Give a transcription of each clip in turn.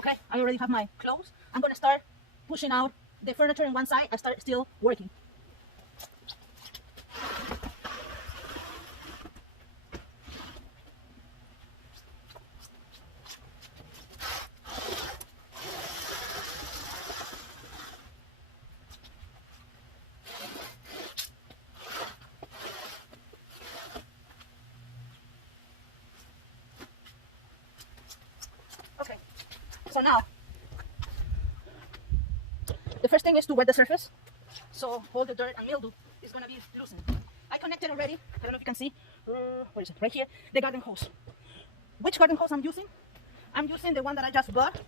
Okay, I already have my clothes. I'm gonna start pushing out the furniture in one side. I start still working. Okay, so now the first thing is to wet the surface, so all the dirt and mildew is going to be loosened. I connected already, I don't know if you can see, where is it, right here, the garden hose. Which garden hose I'm using? I'm using the one that I just bought.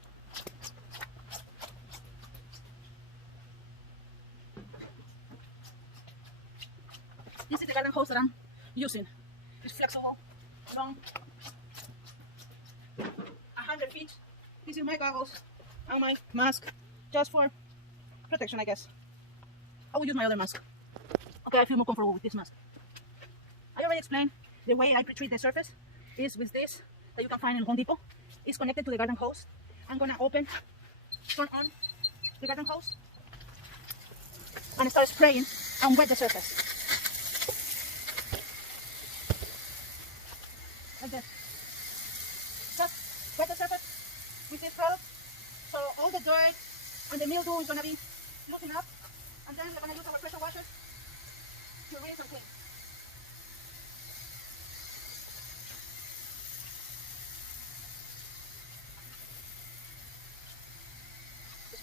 This is the garden hose that I'm using. It's flexible, long, 100 feet. This is my goggles and my mask, just for protection, I guess. I will use my other mask. Okay, I feel more comfortable with this mask. I already explained the way I pre-treat the surface is with this that you can find in Home Depot. It's connected to the garden hose. I'm gonna turn on the garden hose and start spraying and wet the surface. Like this. Just wet the surface with this product. So all the dirt and the mildew is gonna be loosened up. And then we're gonna use our pressure washers to rinse and clean.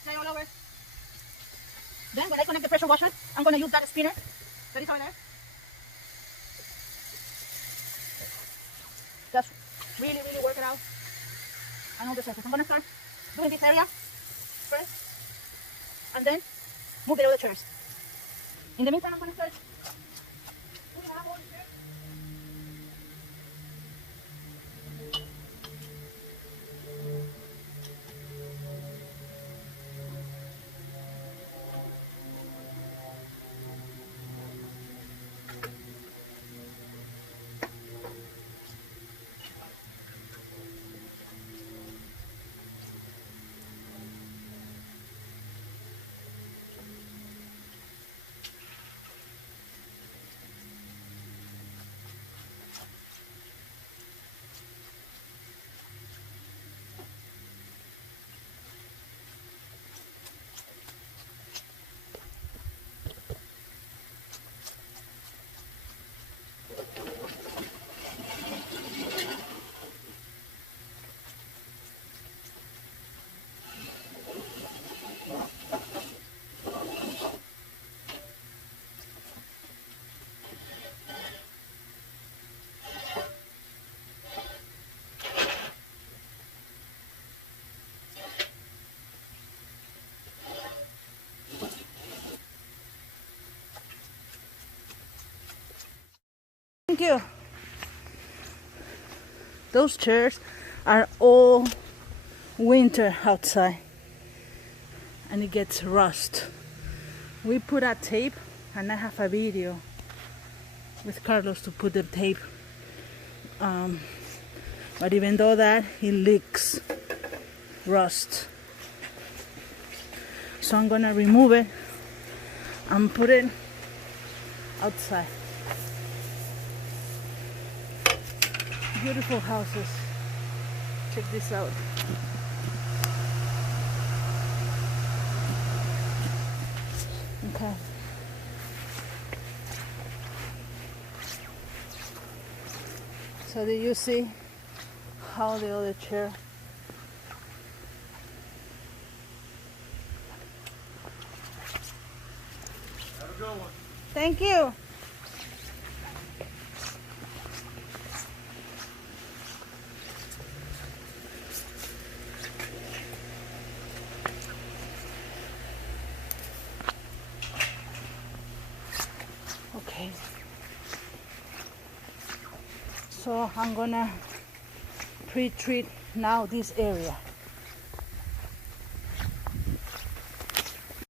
Spray all over. Then when I connect the pressure washer, I'm gonna use that spinner that is over there. Just really work it out. And all the surface. I'm gonna start doing this area first, and then move the other chairs. In the meantime, I'm gonna start moving out all the chairs. Thank you. Those chairs are all winter outside and it gets rust. We put a tape, and I have a video with Carlos to put the tape, but even though that, it leaks rust. So I'm gonna remove it and put it outside. Beautiful houses. Check this out. Okay. So do you see how the other chair? Have a good one. Thank you. Okay, so I'm gonna pre-treat now this area.